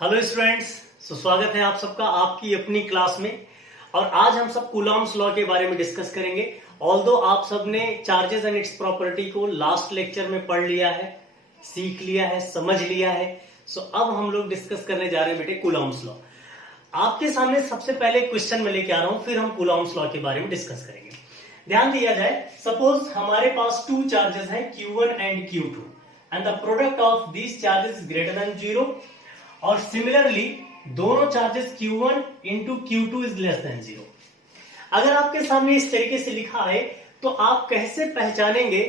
Hello students, स्वागत है आप सबका आपकी अपनी क्लास में। और आज हम सब कूलॉम्स लॉ के बारे में डिस्कस करेंगे। ऑल्दो आप सब ने चार्जेस एंड इट्स प्रॉपर्टी को लास्ट लेक्चर में पढ़ लिया है, सीख लिया है, समझ लिया है। सो अब हम लोग डिस्कस करने जा रहे हैं बेटे कूलॉम्स लॉ। आपके सामने सबसे पहले क्वेश्चन में लेके आ रहा हूं, फिर हम कूलॉम्स लॉ के बारे में डिस्कस करेंगे। ध्यान दिया जाए, सपोज हमारे पास टू चार्जेस हैं Q1 and Q2 and the product of these charges is greater than 0 और सिमिलरली दोनों charges Q1 into Q2 is less than 0। अगर आपके सामने इस तरीके से लिखा है तो आप कैसे पहचानेंगे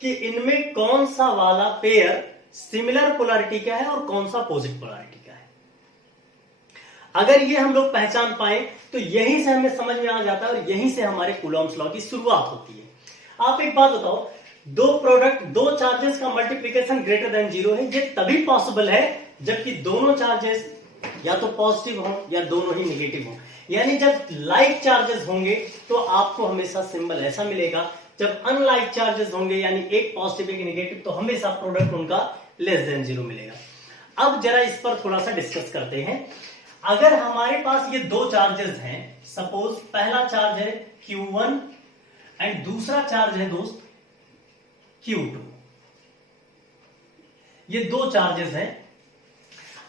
कि इनमें कौन सा वाला पेयर सिमिलर पोलैरिटी का है और कौन सा अपोजिट पोलैरिटी का है? अगर ये हम लोग पहचान पाए तो यहीं से हमें समझ में आ जाता है और यहीं से हमारे कूलॉम्स लॉ की शुरुआत होती है। आप एक बात बताओ, दो चार्जेस का मल्टीप्लीकेशन ग्रेटर देन 0 है, ये तभी पॉसिबल है जबकि दोनों चार्जेस या तो पॉजिटिव हो या दोनों ही नेगेटिव हो। यानी जब लाइक चार्जेस होंगे तो आपको हमेशा सिंबल ऐसा मिलेगा, जब अनलाइक चार्जेस होंगे यानी एक पॉजिटिव एक नेगेटिव तो हमेशा प्रोडक्ट उनका लेस देन 0 मिलेगा। अब जरा इस पर थोड़ा सा डिस्कस करते हैं। अगर हमारे पास ये दो चार्जेस हैं, सपोज पहला चार्ज है Q1 एंड दूसरा चार्ज है दोस्त Q2, ये दो चार्जेस हैं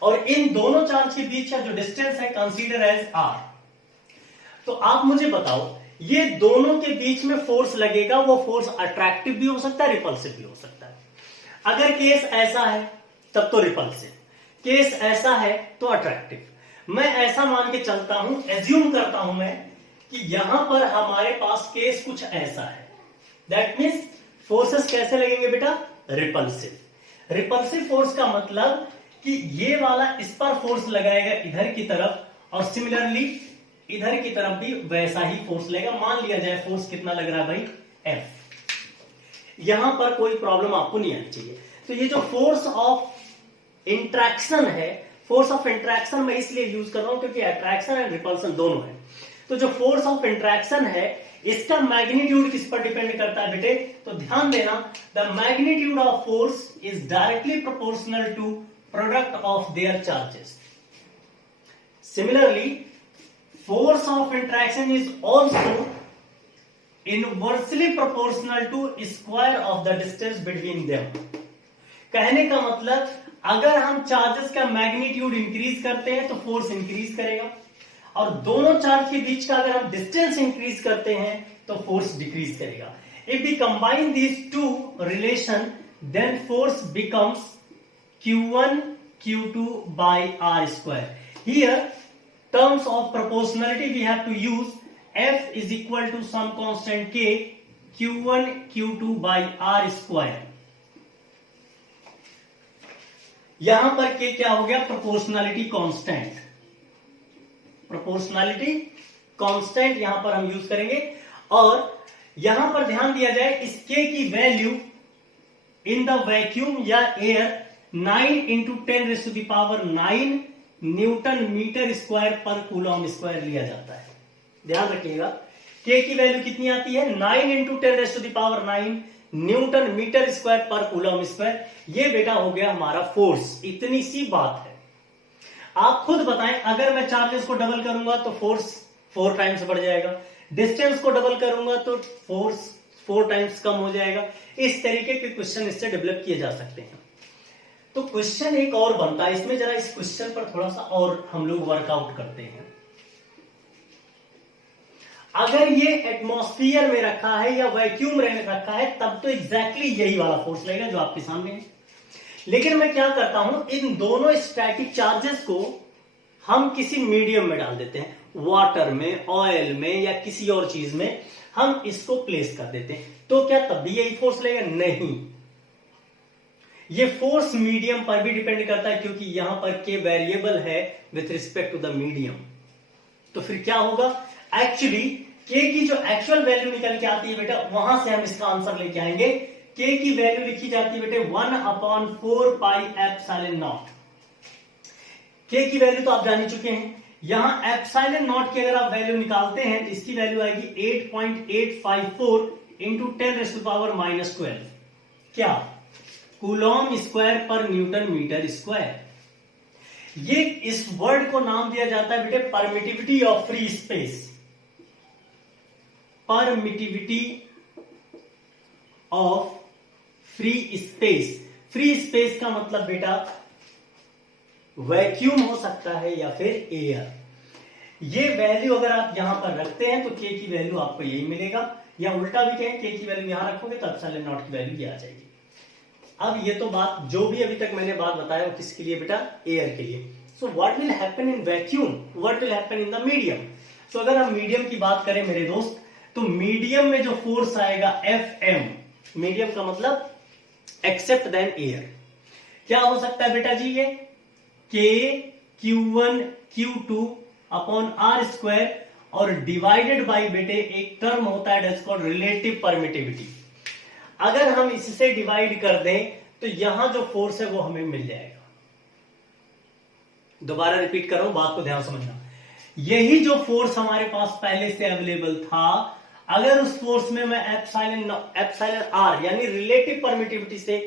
और इन दोनों चार्ज के बीच का जो डिस्टेंस है कंसीडर एज r। तो आप मुझे बताओ, ये दोनों के बीच में फोर्स लगेगा, वो फोर्स अट्रैक्टिव भी हो सकता है, रिपल्सिव भी हो सकता है। अगर केस ऐसा है तब तो रिपल्सिव, केस ऐसा है तो अट्रैक्टिव। मैं ऐसा मान के चलता हूं, एज्यूम करता हूं मैं कि यहां पर हमारे पास केस कुछ ऐसा है। दैट मीन्स फोर्सेस कैसे लगेंगे बेटा? रिपल्सिव। रिपल्सिव फोर्स का मतलब कि ये वाला इस पर फोर्स लगाएगा इधर की तरफ और सिमिलरली इधर की तरफ भी वैसा ही फोर्स लगेगा। मान लिया जाए फोर्स कितना लग रहा है भाई? F। यहां पर कोई प्रॉब्लम आपको नहीं आनी चाहिए। तो ये जो फोर्स ऑफ इंट्रैक्शन है, फोर्स ऑफ इंट्रैक्शन मैं इसलिए यूज कर रहा हूं क्योंकि अट्रैक्शन एंड रिपल्सन दोनों है। तो जो फोर्स ऑफ इंट्रैक्शन है इसका मैग्नीट्यूड किस पर डिपेंड करता है बेटे? तो ध्यान देना, the magnitude of force is directly proportional to product of their charges. Similarly, force of interaction is also inversely proportional to square of the distance between them. कहने का मतलब, अगर हम चार्जेस का मैग्नीट्यूड इंक्रीज करते हैं तो फोर्स इंक्रीज करेगा और दोनों चार्ज के बीच का अगर हम डिस्टेंस इंक्रीज करते हैं तो फोर्स डिक्रीज करेगा। If we combine these two relation, then force becomes Q1 Q2 by R square. Here terms of proportionality we have to use F is equal to some constant K Q1 Q2 by R square। यहां पर K क्या हो गया? Proportionality constant. Proportionality constant यहां पर हम use करेंगे और यहां पर ध्यान दिया जाए, इस K की वैल्यू इन द वैक्यूम या air 9 into 10⁻⁹ newton metre square पर कूलॉम स्क्वायर लिया जाता है। ध्यान रखिएगा, K की वैल्यू कितनी आती है? 9 इंटू 10⁻⁹ न्यूटन मीटर स्क्वायर पर कूलॉम स्क्वायर। ये बेटा हो गया हमारा फोर्स। इतनी सी बात है। आप खुद बताएं, अगर मैं चार्जेस को डबल करूंगा तो फोर्स 4 टाइम्स बढ़ जाएगा, डिस्टेंस को डबल करूंगा तो फोर्स 4 टाइम्स कम हो जाएगा। इस तरीके के क्वेश्चन इससे डेवलप किए जा सकते हैं। तो क्वेश्चन एक और बनता है इसमें, जरा इस क्वेश्चन पर थोड़ा सा और हम लोग वर्कआउट करते हैं। अगर ये एटमॉस्फेयर में रखा है या वैक्यूम में रखा है तब तो एग्जैक्टली यही वाला फोर्स लगेगा जो आपके सामने है। लेकिन मैं क्या करता हूं, इन दोनों स्टैटिक चार्जेस को हम किसी मीडियम में डाल देते हैं, वाटर में, ऑयल में या किसी और चीज में हम इसको प्लेस कर देते हैं। तो क्या तब भी यही फोर्स लगेगा? नहीं, ये फोर्स मीडियम पर भी डिपेंड करता है क्योंकि यहां पर K वेरिएबल है with respect to the medium. तो फिर क्या होगा? एक्चुअली K की जो एक्चुअल वैल्यू निकल के आती है बेटा, वहां से हम इसका आंसर लेके आएंगे। K की वैल्यू लिखी जाती है बेटे 1/4 पाई एप्सिलॉन नॉट। K की वैल्यू तो आप जान ही चुके हैं। यहां एप्सिलॉन नॉट की अगर आप वैल्यू निकालते हैं तो इसकी वैल्यू आएगी 8.854 इंटू 10⁻⁻12। क्या? कूलॉम स्क्वायर पर न्यूटन मीटर स्क्वायर। ये इस वर्ड को नाम दिया जाता है बेटे permittivity of free space. Permittivity of free space. Free space का मतलब बेटा वैक्यूम हो सकता है या फिर एयर। ये वैल्यू अगर आप यहां पर रखते हैं तो के की वैल्यू आपको यही मिलेगा, या उल्टा भी कहें के की वैल्यू यहां रखोगे तो एप्सिलॉन नॉट की वैल्यू ये आ जाएगी। अब ये तो बात जो भी अभी तक मैंने बात बताया वो किसके लिए बेटा, एयर के लिए। So what will happen in vacuum, what will happen in the medium. So अगर हम मीडियम की बात करें मेरे दोस्त, तो मीडियम में जो फोर्स आएगा Fm, मीडियम का मतलब एक्सेप्ट देन एयर, क्या हो सकता है बेटा जी, ये K Q1 Q2 upon R square और डिवाइडेड बाई बेटे एक टर्म होता है दैट्स कॉल्ड रिलेटिव परमिटिविटी। अगर हम इससे डिवाइड कर दें तो यहां जो फोर्स है वो हमें मिल जाएगा। दोबारा रिपीट कर रहा हूं, बात को ध्यान समझना। यही जो फोर्स हमारे पास पहले से अवेलेबल था, अगर उस फोर्स में मैं एप्सिलॉन आर यानी रिलेटिव परमिटिविटी से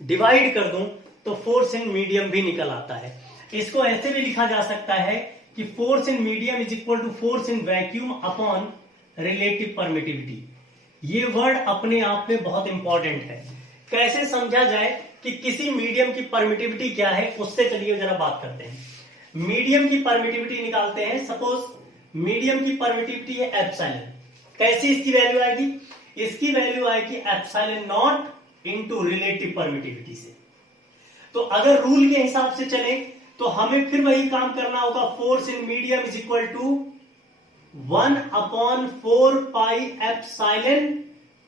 डिवाइड कर दूं तो फोर्स इन मीडियम भी निकल आता है। इसको ऐसे भी लिखा जा सकता है कि force in medium is equal to force in vacuum upon relative permittivity. ये वर्ड अपने आप में बहुत इंपॉर्टेंट है। कैसे समझा जाए कि किसी मीडियम की परमिटिविटी क्या है, उससे चलिए जरा बात करते हैं। मीडियम की परमिटिविटी निकालते हैं। सपोज मीडियम की परमिटिविटी है एप्सिलॉन, कैसी इसकी वैल्यू आएगी, इसकी वैल्यू आएगी epsilon not into relative permittivity से। तो अगर रूल के हिसाब से चले तो हमें फिर वही काम करना होगा, force in medium is equal to 1 upon 4 pi epsilon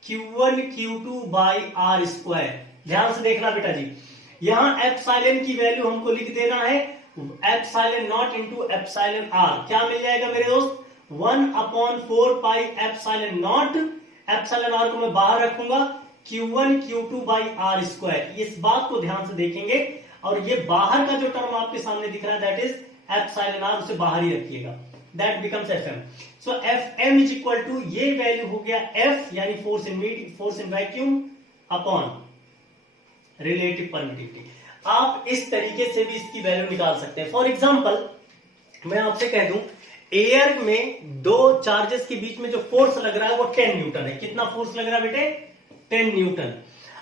Q1 Q2 by R square. ध्यान से देखना बेटा जी, यहां एप्सिलॉन की वैल्यू हमको लिख देना है epsilon naught into epsilon R. क्या मिल जाएगा मेरे दोस्त, 1 upon 4 pi epsilon naught, epsilon R को मैं बाहर रखूंगा, Q1 Q2 by R square. इस बात को ध्यान से देखेंगे, और ये बाहर का जो टर्म आपके सामने दिख रहा है दैट इज एप्सिलॉन आर, उसे बाहर ही रखिएगा, that becomes Fm। So Fm is equal to, ये वैल्यू हो गया F यानी force in vacuum upon relative permittivity. आप इस तरीके से भी इसकी वैल्यू निकाल सकते हैं। फॉर एग्जांपल मैं आपसे कह दूं, एयर में दो चार्जेस के बीच में जो फोर्स लग रहा है वो 10 न्यूटन है। कितना फोर्स लग रहा है बेटे, 10 न्यूटन।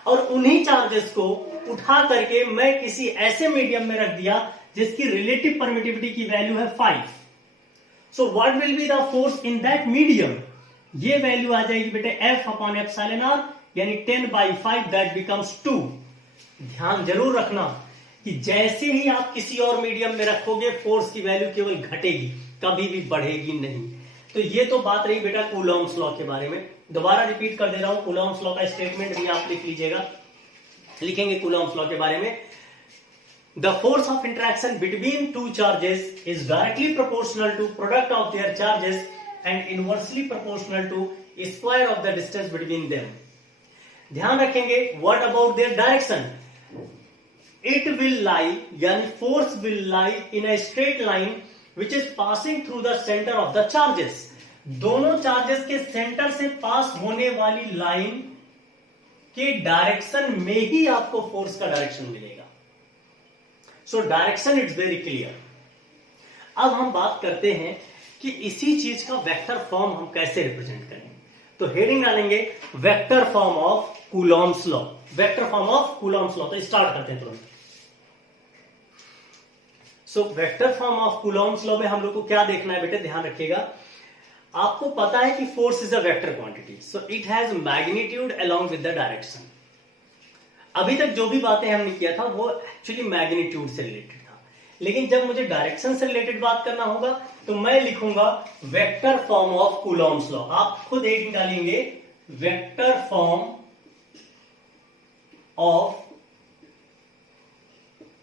और उन्हीं चार्जेस को उठा करके मैं किसी ऐसे मीडियम में रख दिया जिसकी रिलेटिव परमिटिविटी की वैल्यू है 5। सो what will be the force in that medium, ये वैल्यू आ जाएगी बेटे F अपॉन एप्सिलॉन आर यानी 10/5, दैट बिकम्स 2। ध्यान जरूर रखना कि जैसे ही आप किसी और मीडियम में रखोगे फोर्स की वैल्यू केवल घटेगी, कभी भी बढ़ेगी नहीं। तो ये तो बात रही बेटा कूलॉम्स लॉ के बारे में। दोबारा रिपीट कर दे रहा हूं, कूलॉम्स लॉ का स्टेटमेंट भी आप लिख लीजिएगा, लिखेंगे कूलॉम्स लॉ के बारे में। The force of interaction between two charges is directly proportional to product of their charges and inversely proportional to square of the distance between them. ध्यान रखेंगे, what about their direction? It will lie, यानी force will lie in a straight line which is passing through the center of the charges. दोनों charges के centre से पास होने वाली line के direction में ही आपको फोर्स का डायरेक्शन मिलेगा। So direction it's very clear. अब हम बात करते हैं कि इसी चीज का वेक्टर फॉर्म हम कैसे रिप्रेजेंट करेंगे। तो हेडिंग डालेंगे vector form of Coulomb's law, vector form of Coulomb's law. तो स्टार्ट करते हैं तुरंत। So vector form of Coulomb's law में हम लोग को क्या देखना है बेटे, ध्यान रखिएगा। आपको पता है कि force is a vector quantity, so it has magnitude along with the direction. अभी तक जो भी बातें हमने किया था वो एक्चुअली मैग्नीट्यूड से रिलेटेड था, लेकिन जब मुझे डायरेक्शन से रिलेटेड बात करना होगा तो मैं लिखूंगा vector form of Coulomb's law. आप खुद हेडिंग डालेंगे vector form of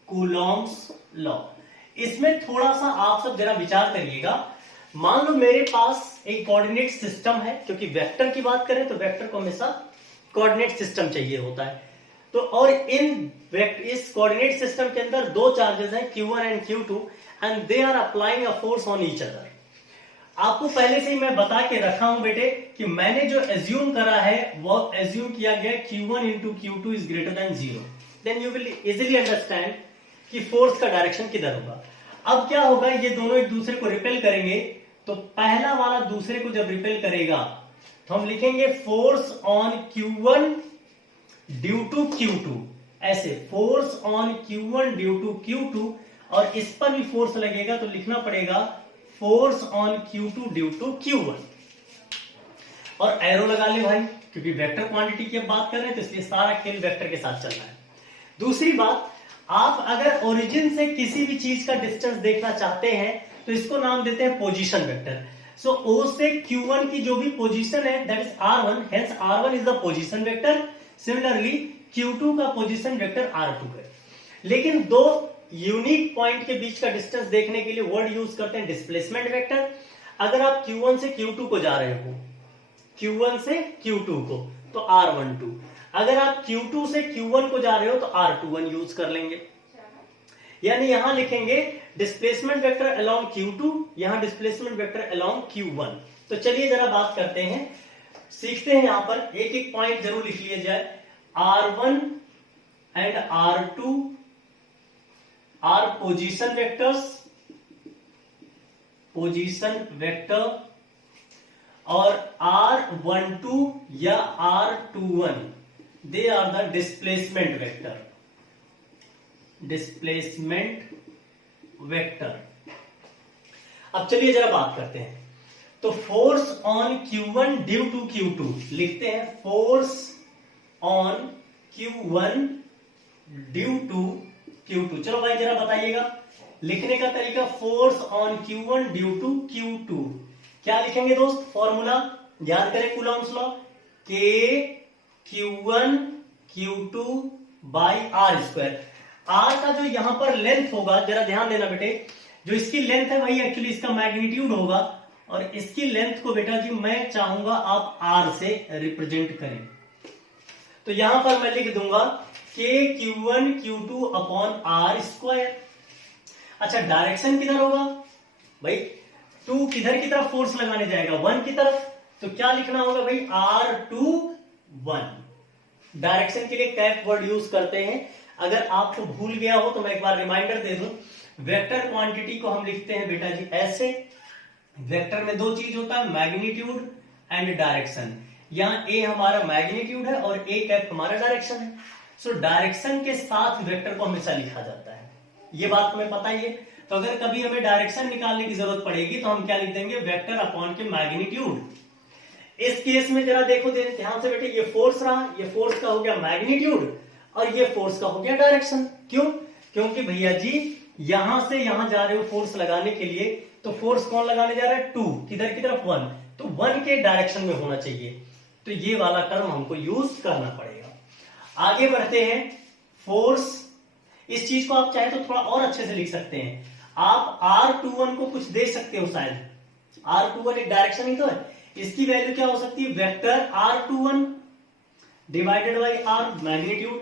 Coulomb's law. इसमें थोड़ा सा आप सब जरा विचार करिएगा। मान लो मेरे पास एक कोऑर्डिनेट सिस्टम है, क्योंकि वेक्टर की बात करें तो वेक्टर को हमेशा कोऑर्डिनेट सिस्टम चाहिए होता है। तो और इस कोऑर्डिनेट सिस्टम के अंदर दो चार्जेस हैं Q1 and Q2 and they are applying a force on each other. आपको पहले से ही मैं बता के रखा हूं बेटे कि मैंने जो एज्यूम करा है वो एज्यूम किया गया Q1 into Q2 is greater than 0। Then you will easily understand कि फोर्स का डायरेक्शन किधर होगा। अब क्या होगा, ये दोनों एक दूसरे को रिपेल करेंगे, तो पहला वाला दूसरे को जब रिपेल करेगा तो हम लिखेंगे force on Q1 due to Q2, ऐसे force on Q1 due to Q2, और इस पर भी फोर्स लगेगा तो लिखना पड़ेगा force on Q2 due to Q1। और एरो लगा ले भाई, क्योंकि वेक्टर क्वांटिटी की अब बात कर रहे हैं तो इसलिए सारा खेल वेक्टर के साथ चल रहा है। दूसरी बात, आप अगर ओरिजिन से किसी भी चीज का डिस्टेंस देखना चाहते हैं तो इसको नाम देते हैं पोजीशन वेक्टर। सो O से Q1 की जो भी पोजीशन है that is R1, hence R1 is the position vector. Similarly Q2 का पोजीशन वेक्टर R2 है। लेकिन दो यूनिक पॉइंट के बीच का डिस्टेंस देखने के लिए वर्ड यूज करते हैं डिस्प्लेसमेंट वेक्टर। अगर आप Q1 से Q2 को जा रहे हो, Q1 से Q2 को, तो R12। अगर आप Q2 से Q1 को जा रहे हो तो R21 यूज कर लेंगे। यानी यहां लिखेंगे डिस्प्लेसमेंट वेक्टर अलोंग Q2, यहां डिस्प्लेसमेंट वेक्टर अलोंग Q1। तो चलिए जरा बात करते हैं, सीखते हैं। यहां पर एक एक पॉइंट जरूर लिख लिया जाए। R1 and R2 are position vectors, position vector, और R12 या R21 they are the displacement vector, displacement vector. अब चलिए जरा बात करते हैं। तो force on Q1 due to Q2 लिखते हैं force on Q1 due to Q2। चलो भाई जरा बताइएगा लिखने का तरीका। Force on Q1 due to Q2 क्या लिखेंगे दोस्त? फॉर्मूला याद करें, Coulomb's law, K Q1 Q2 by R square. R का जो यहां पर लेंथ होगा, जरा ध्यान देना बेटे, जो इसकी लेंथ है वही एक्चुअली इसका मैग्नीट्यूड होगा, और इसकी लेंथ को बेटा जी मैं चाहूंगा आप R से रिप्रेजेंट करें। तो यहां पर मैं लिख दूंगा K Q1 Q2 upon R square. अच्छा, डायरेक्शन किधर होगा भाई? 2 किधर की तरफ फोर्स लगाने जाएगा? 1 की तरफ। तो क्या लिखना होगा भाई? R21। डायरेक्शन के लिए कैप वर्ड यूज करते हैं। अगर आपको भूल गया हो तो मैं एक बार रिमाइंडर दे दूं। वेक्टर क्वांटिटी को हम लिखते हैं बेटा जी ऐसे। वेक्टर में दो चीज होता है, मैग्नीट्यूड एंड डायरेक्शन। यहां ए हमारा मैग्नीट्यूड है और ए कैप हमारा डायरेक्शन है। सो डायरेक्शन के साथ वेक्टर को हमेशा लिखा जाता है, ये बात हमें पता ही है। तो अगर कभी हमें डायरेक्शन निकालने की जरूरत पड़ेगी तो हम क्या लिख देंगे? वेक्टर अपॉन के मैग्नीट्यूड। इस केस में जरा देखो ध्यान से बेटे, ये फोर्स रहा, ये फोर्स का हो गया मैग्नीट्यूड और ये फोर्स का हो गया डायरेक्शन। क्यों? क्योंकि भैया जी यहां से यहां जा रहे हो फोर्स लगाने के लिए, तो फोर्स कौन लगाने जा रहा है? 2 किधर की तरफ? 1। तो 1 के डायरेक्शन में होना चाहिए, तो ये वाला टर्म हमको यूज करना पड़ेगा। आगे बढ़ते हैं। फोर्स, इस चीज को आप चाहे तो थोड़ा और अच्छे से लिख सकते हैं। आप R21 को कुछ दे सकते हो शायद। R21 एक डायरेक्शन ही तो है, इसकी वैल्यू क्या हो सकती है? Vector R21 divided by R magnitude.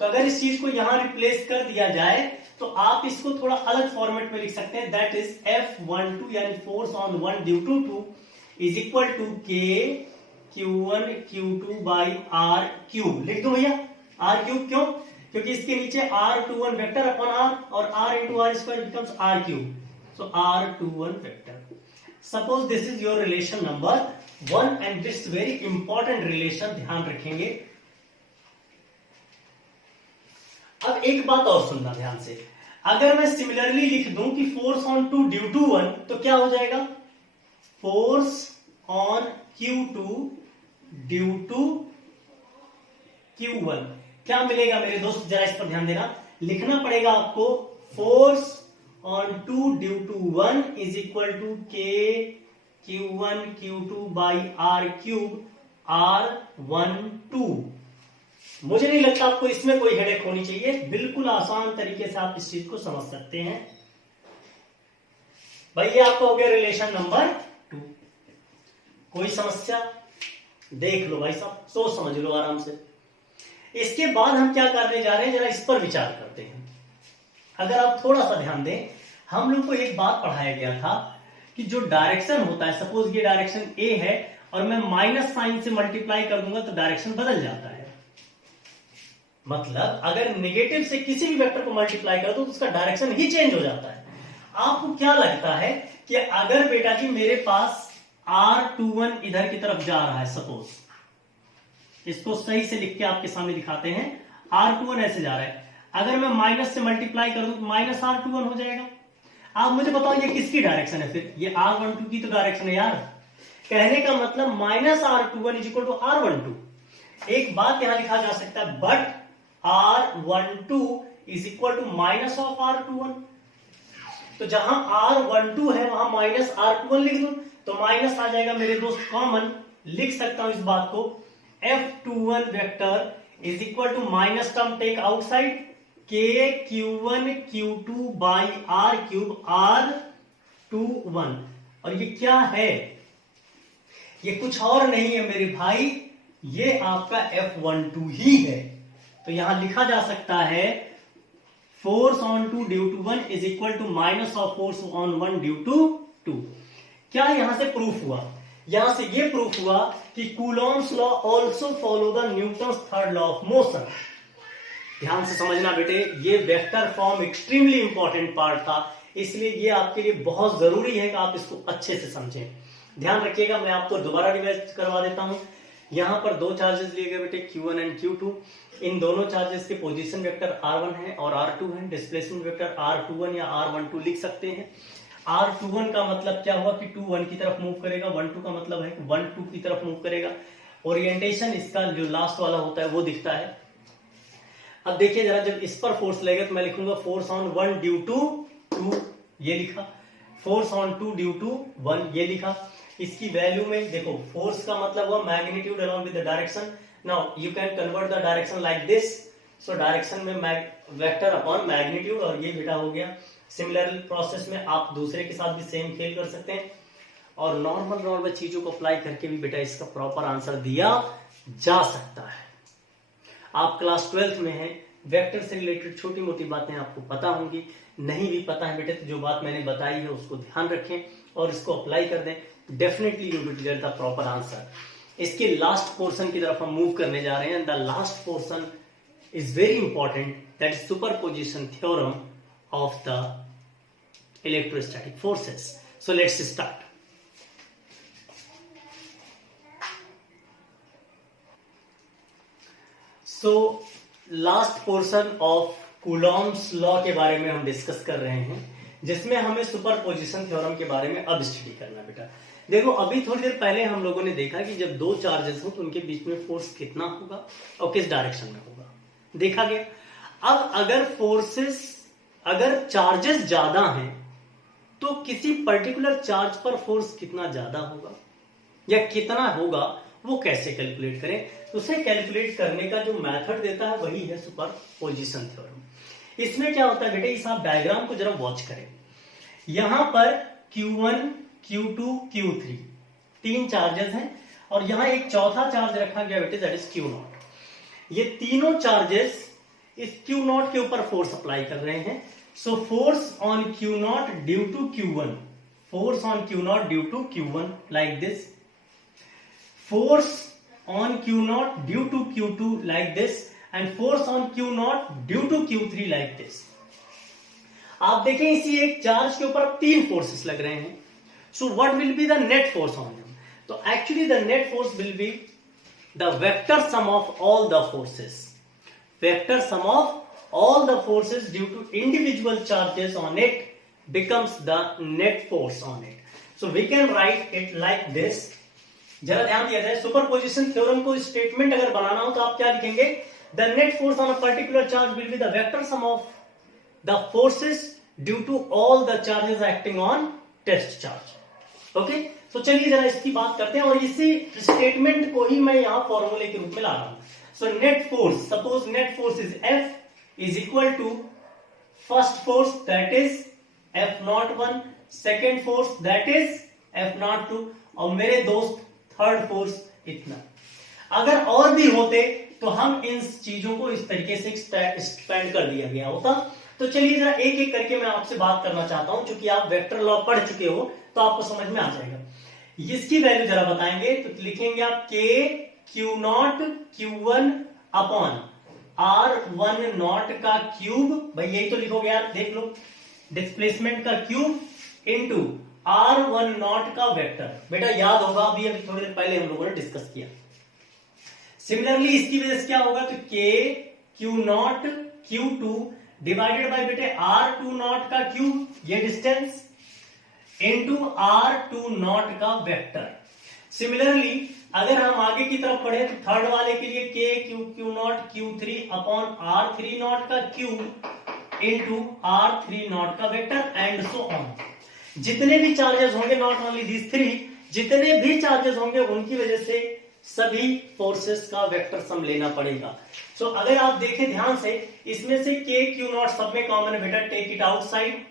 तो अगर इस चीज को यहां रिप्लेस कर दिया जाए तो आप इसको थोड़ा अलग फॉर्मेट में लिख सकते हैं, दैट इज F12 यानी force on 1 due to 2 is equal to K Q1 Q2 by R cube. लिख दो भैया R क्यूब। क्यों? क्योंकि इसके नीचे R21 वेक्टर अपॉन R, और R into R square becomes R cube. So R21 vector. Suppose this is your relation number 1 and this very important relation, ध्यान रखेंगे। अब एक बात और सुनना ध्यान से, अगर मैं सिमिलरली लिख दूं कि फोर्स ऑन 2 ड्यू टू 1, तो क्या हो जाएगा? Force on Q2 due to Q1। क्या मिलेगा मेरे दोस्त? जरा इस पर ध्यान देना। लिखना पड़ेगा आपको force on 2 due to 1 is equal to K Q1 Q2 by R cube R12। मुझे नहीं लगता आपको इसमें कोई हेडेक होनी चाहिए, बिल्कुल आसान तरीके से आप इस चीज को समझ सकते हैं। भाई ये आपका हो गया रिलेशन नंबर 2। कोई समस्या? देख लो भाई साहब, सोच समझ लो आराम से। इसके बाद हम क्या करने जा रहे हैं, जरा इस पर विचार करते हैं। अगर आप थोड़ा सा ध्यान दें, हम लोग को एक बात पढ़ाया गया था कि जो डायरेक्शन होता है, सपोज ये डायरेक्शन ए है और मैं माइनस साइन से मल्टीप्लाई कर दूंगा तो डायरेक्शन बदल जाता है। मतलब अगर नेगेटिव से किसी भी वेक्टर को मल्टीप्लाई करो तो उसका डायरेक्शन ही चेंज हो जाता है। आपको क्या लगता है कि अगर बेटा जी मेरे पास R21 इधर की तरफ जा रहा है, सपोज इसको सही से लिख के आपके सामने दिखाते हैं, R21 ऐसे जा रहा है, अगर मैं माइनस से मल्टीप्लाई करूं तो माइनस R21 हो जाएगा। आप मुझे बताओ ये किसकी डायरेक्शन है? फिर ये R12 की तो डायरेक्शन है यार। कहने का मतलब minus R21 is equal to R12। एक बात यहां लिखा जा सकता है, but R12 is equal to minus of R21। तो जहां R12 है वहां माइनस R21 लिख दो तो माइनस आ जाएगा मेरे दोस्त, कॉमन लिख सकता हूं इस बात को, F21 vector is equal to minus term take outside K(Q1 Q2 by R³ R21। और ये क्या है? ये कुछ और नहीं है मेरे भाई, ये आपका F12 ही है। तो यहां लिखा जा सकता है force on 2 due to 1 is equal to minus of force on 1 due to 2। क्या यहां से प्रूफ हुआ? यहां से ये प्रूफ हुआ कि Coulomb's law also follow the Newton's third law of motion. ध्यान से समझना बेटे, ये vector form extremely important part था, इसलिए ये आपके लिए बहुत जरूरी है कि आप इसको अच्छे से समझें। ध्यान रखिएगा, मैं आपको दोबारा रिवाइज करवा देता हूं। यहां पर दो चार्जेस लिए गए बेटे, Q1 एंड Q2। इन दोनों चार्जेस के पोजीशन वेक्टर R1 है और R2 है। डिस्प्लेसमेंट वेक्टर R21 या R12 लिख सकते हैं। R21 का मतलब क्या हुआ कि 2 1 की तरफ मूव करेगा, 1 2 का मतलब है 1 2 की तरफ मूव करेगा। ओरिएंटेशन इसका जो लास्ट वाला होता है वो दिखता है। अब देखिए जरा, जब इस पर फोर्स लगेगा तो मैं लिखूंगा फोर्स ऑन 1 ड्यू टू 2, ये लिखा, फोर्स ऑन 2 ड्यू टू 1, ये लिखा। इसकी वैल्यू में देखो, फोर्स का मतलब हुआ magnitude along with the direction. Now you can convert the direction like this, so direction में वेक्टर अपॉन मैग्नीट्यूड, और ये बेटा हो गया। सिमिलर प्रोसेस में आप दूसरे के साथ भी सेम खेल कर सकते हैं, और नॉर्मल चीजों को अप्लाई करके भी बेटा इसका प्रॉपर आंसर दिया जा सकता है। आप क्लास 12th में हैं, वेक्टर से रिलेटेड छोटी मोटी बातें आपको पता होंगी, नहीं भी पता है बेटे तो जो बात मैंने बताई है उसको ध्यान रखें और इसको अप्लाई कर दें, definitely you will get the proper answer. इसके लास्ट पोर्शन की तरफ हम मूव करने जा रहे हैं। The last portion is very important, that is superposition theorem of the electrostatic forces. So let's start. So last portion of Coulomb's law के बारे में हम डिस्कस कर रहे हैं, जिसमें हमें सुपरपोजिशन थ्योरम के बारे में अब स्टडी करना बेटा। देखो, अभी थोड़ी देर पहले हम लोगों ने देखा कि जब दो चार्जेस हो तो उनके बीच में फोर्स कितना होगा और किस डायरेक्शन में होगा, देखा गया। अब अगर चार्जेस ज्यादा हैं तो किसी पर्टिकुलर चार्ज पर फोर्स कितना ज्यादा होगा या कितना होगा वो कैसे कैलकुलेट करें, तो उसे कैलकुलेट करने का जो मेथड देता है वही है सुपरपोजिशन थ्योरम। इसमें क्या होता है बेटे, इस आप डायग्राम को जरा वॉच करें। यहां पर Q1 Q2 Q3 तीन चार्जेस हैं और यहां एक चौथा चार्ज रखा गया बेटे, दैट इज Q0। ये तीनों चार्जेस इस Q0 के ऊपर फोर्स अप्लाई कर रहे हैं। So force on Q0 due to Q1, force on Q0 due to Q1 like this, force on Q0 due to Q2 like this, and force on Q0 due to Q3 like this। आप देखें इसी एक charge के ऊपर तीन forces लग रहे हैं। So what will be the net force on them? तो actually the net force will be the vector sum of all the forces, vector sum of all the forces due to individual charges on it becomes the net force on it। So we can write it like this। जरा ध्यान दिया जाए, superposition theorem को statement अगर बनाना हो तो आप क्या लिखेंगे, the net force on a particular charge will be the vector sum of the forces due to all the charges acting on test charge. Okay, तो चलिए जरा इसकी बात करते हैं और इसी स्टेटमेंट को ही मैं यहां फॉर्मूले के रूप में ला रहा हूं। So net force, suppose net force is F is equal to first force that is F01, second force that is F02, और मेरे दोस्त थर्ड फोर्स इतना। अगर और भी होते तो हम इन चीजों को इस तरीके से एक्सपेंड कर दिया गया होता। तो चलिए जरा एक एक करके मैं आपसे बात करना चाहता हूं, क्योंकि आप वेक्टर लॉ पढ़ चुके हो तो आपको समझ में आ जाएगा। इसकी वैल्यू जरा बताएंगे तो लिखेंगे आप K Q0 Q1 upon r1 का क्यूब, भाई यही तो लिखोगे यार, देख लो, डिस्प्लेसमेंट का क्यूब इंटू r1 का वेक्टर। बेटा याद होगा, अभी थोड़ी देर पहले हम लोगों ने डिस्कस किया। सिमिलरली इसकी वजह से क्या होगा, तो k q0 q2 divided by बेटे r20 का क्यूब, ये डिस्टेंस, इंटू r20 का वेक्टर। सिमिलरली अगर हम आगे की तरफ पढ़े तो थर्ड वाले के लिए k q0 q3 upon r30 का क्यूब इंटू r30 का वेक्टर एंड सो ऑन। जितने भी चार्जेस होंगे, नॉट ओनली दीज थ्री, जितने भी चार्जेस होंगे उनकी वजह से सभी फोर्सेस का वेक्टर सम लेना पड़ेगा। सो अगर आप देखें ध्यान से, इसमें से k q0 सब में कॉमन है बेटा, टेक इट आउटसाइड।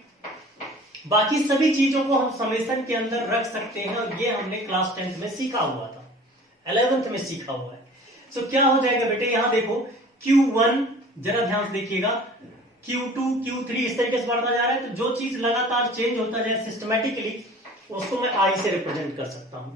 बाकी सभी चीजों को हम समेशन के अंदर रख सकते हैं, और ये हमने क्लास 10th में सीखा हुआ था, 11th में सीखा हुआ है। सो क्या हो जाएगा बेटे, यहां देखो Q1, जरा ध्यान से देखिएगा, Q2 Q3 इस तरीके से बढ़ता जा रहा है। तो जो चीज लगातार चेंज होता जाए सिस्टमैटिकली, उसको मैं I से रिप्रेजेंट कर सकता हूं।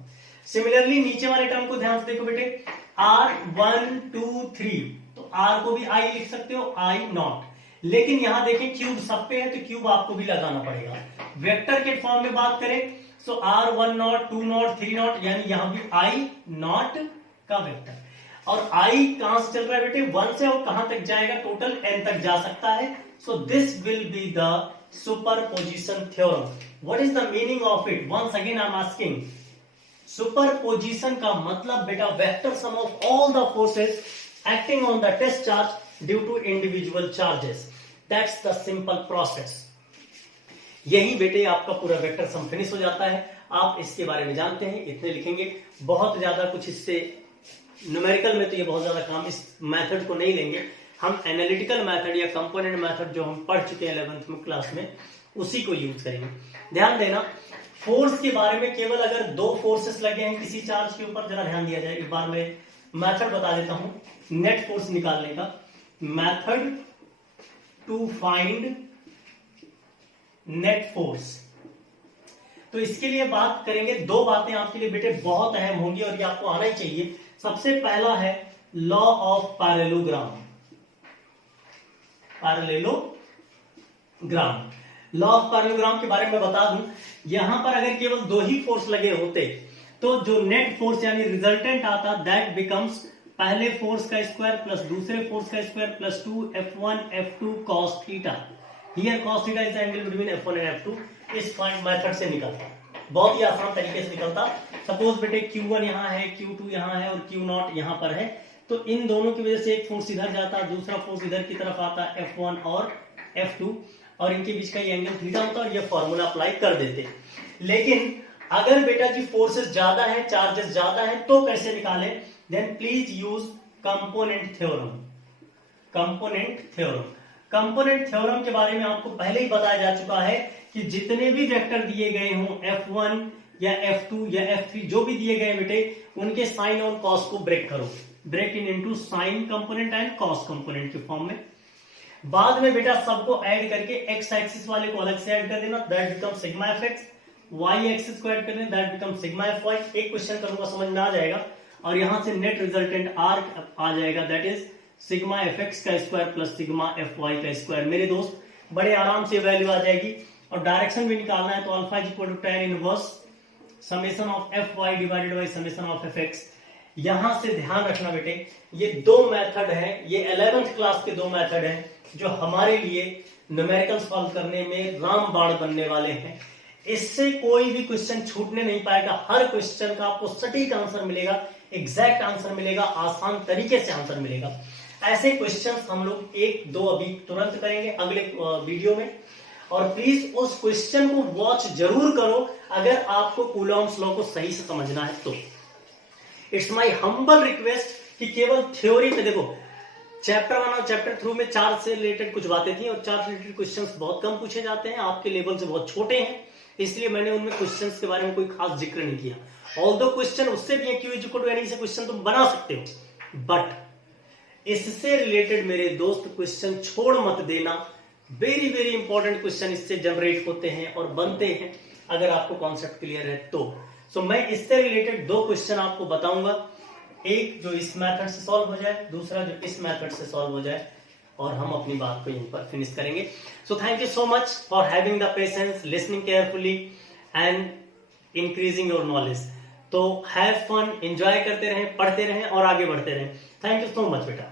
सिमिलरली नीचे वाले टर्म को ध्यान से देखो बेटे, R1 2 3, तो R को भी I लिख सकते हो, I0। लेकिन यहां देखें क्यूब सब पे है, तो क्यूब आपको भी लगाना पड़ेगा। वेक्टर के फॉर्म में बात करें, सो R10 20 30, यानी यहां भी I0 का वेक्टर। और I कहां से चल रहा है बेटे, 1 से, और कहां तक जाएगा, टोटल n तक जा सकता है। So this will be the superposition theorem. What is the meaning of it? Once again I am asking. Superposition का मतलब बेटा vector sum of all the forces acting on the test charge due to individual charges. That's the simple process. यही बेटे आपका पूरा vector sum finish हो जाता है। आप इसके बारे में जानते हैं, इतने लिखेंगे, बहुत ज्यादा कुछ इससे न्यूमेरिकल में तो ये बहुत ज्यादा काम, इस मेथड को नहीं लेंगे हम। एनालिटिकल मेथड या कंपोनेंट मेथड जो हम पढ़ चुके हैं 11th में क्लास में, उसी को यूज करेंगे। ध्यान देना, फोर्स के बारे में केवल अगर दो फोर्सेस लगे हैं किसी चार्ज के ऊपर, जरा ध्यान दिया जाए। एक बार मैं मेथड बता देता हूं नेट फोर्स निकालने का। Method to find net force. तो इसके लिए बात करेंगे, दो बातें आपके लिए बेटे बहुत अहम होंगी और ये आपको आना ही चाहिए। सबसे पहला है law of parallelogram. Parallelogram, law of parallelogram के बारे में बता दूं, यहां पर अगर केवल दो ही फोर्स लगे होते तो जो नेट फोर्स यानी रिजल्टेंट आता, दैट बिकम्स पहले फोर्स का स्क्वायर प्लस दूसरे फोर्स का square plus 2 F1 F2 cos theta. Here cos theta is the angle between F1 and F2। इस मेथड से निकलता, बहुत ही आसान तरीके से निकलता। सपोज बेटे Q1 यहां है, Q2 यहां है और Q0 यहां पर है, तो इन दोनों की वजह से एक फोर्स इधर जाता, दूसरा फोर्स इधर की तरफ आता, F1 और F2, और इनके बीच का ये एंगल थीटा होता, और ये फॉर्मूला अप्लाई कर देते। लेकिन अगर बेटा जी फोर्सेस ज्यादा है, चार्जेस ज्यादा है, तो कैसे निकालें? Then please use component theorem. Component theorem, component theorem के बारे में आपको पहले ही बताया जा चुका है कि जितने भी वेक्टर दिए गए हों, F1 या F2 या F3 जो भी दिए गए बेटे, उनके साइन और कॉस को ब्रेक करो, break in into sine component and cos component के फॉर्म में। बाद में बेटा सबको ऐड करके एक्स एक्सिस वाले को अलग से ऐड कर देना, that become sigma F X. Y axis को ऐड कर देना, that become sigma F Y. एक क्वेश्चन करूंगा, समझ में आ जाएगा। और यहां से नेट रिजल्टेंट आर आ जाएगा, that is sigma F X का square plus sigma F Y का स्क्वायर। मेरे दोस्त बड़े आराम से वैल्यू आ जाएगी। और डायरेक्शन भी निकालना है, तो alpha is equal to tan inverse summation of F Y divided by summation of F X. यहां से ध्यान रखना बेटे, ये दो मेथड है, ये 11th क्लास के दो मेथड हैं जो हमारे लिए न्यूमेरिकल सॉल्व करने में रामबाण बनने वाले हैं। इससे कोई भी क्वेश्चन छूटने नहीं पाएगा। हर क्वेश्चन का आपको सटीक आंसर मिलेगा, एग्जैक्ट आंसर मिलेगा, आसान तरीके से आंसर मिलेगा। ऐसे क्वेश्चंस हम लोग एक दो अभी तुरंत करेंगे अगले वीडियो में। और प्लीज उस क्वेश्चन को वॉच जरूर करो अगर आपको कूलॉम्स लॉ को सही से समझना है तो। इट्स माय हम्बल रिक्वेस्ट कि केवल थ्योरी पे देखो, चैप्टर 1 और चैप्टर 2 में चार्ज से रिलेटेड कुछ बातें थी, और चार्ज से रिलेटेड क्वेश्चंस बहुत कम पूछे जाते हैं, आपके लेवल से बहुत छोटे हैं, इसलिए मैंने उनमें क्वेश्चंस के बारे में कोई खास जिक्र नहीं किया। ऑल्दो क्वेश्चन उससे भी है, Q is equal to any से क्वेश्चन तुम बना सकते हो, बट इससे रिलेटेड मेरे दोस्त क्वेश्चन छोड़ मत देना। वेरी वेरी इंपॉर्टेंट क्वेश्चन इससे जनरेट होते हैं और बनते हैं अगर आपको कॉन्सेप्ट क्लियर है तो। सो मैं इससे रिलेटेड दो क्वेश्चन आपको बताऊंगा। एक जो इस मेथड से सॉल्व हो जाए, दूसरा जो इस मेथड से सॉल्व हो जाए, और हम अपनी बात को यहीं पर फिनिश करेंगे। So thank you so much for having the patience, listening carefully and increasing your knowledge. तो हैव फन, एंजॉय करते रहें, पढ़ते रहें और आगे बढ़ते रहें। थैंक यू सो मच बेटा।